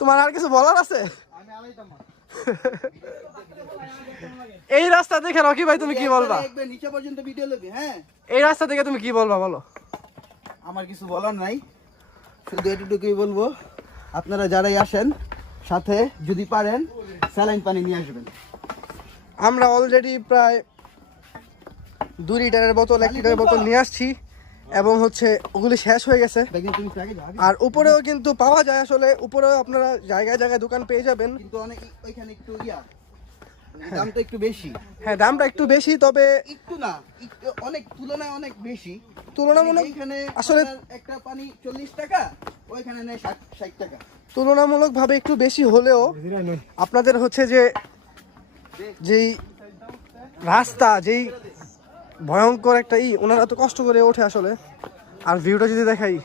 তোমার আর কিছু বলার আছে? এই রাস্তা দেখে রকি ভাই তুমি কি বলবা? নিচে পর্যন্ত ভিডিও লবি হ্যাঁ। এই রাস্তা দেখে তুমি কি বলবা বলো? আমার কিছু বলার নাই। শুধু এটুকুই বলব আপনারা যারাই আসেন সাথে যদি পারেন স্যালাইন পানি নিয়ে আসবেন। আমরা অলরেডি প্রায় দু লিটারের বোতল এক লিটারের বোতল নিয়ে আসছি। এবং হচ্ছে ওগুলি শেষ হয়ে গেছে। আর উপরেও কিন্তু পাওয়া যায় আসলে উপরেও আপনারা জায়গায় জায়গায় দোকান পেয়ে যাবেন। কিন্তু অনেক ওইখানে একটু ইয়া দামটা একটু বেশি। হ্যাঁ দামটা একটু বেশি তবে একটু না অনেক তুলনায় অনেক বেশি। তুলনামূলক এখানে আসলে- একটা পানি চল্লিশ টাকা ওইখানে নেয় ষাট ষাট টাকা। তুলনামূলকভাবে একটু বেশি হলেও আপনাদের হচ্ছে যে যেই রাস্তা যেই ভয়ঙ্কর একটা ই ওনারা তো কষ্ট করে ওঠে আসলে। আর ভিউটা যদি দেখাই।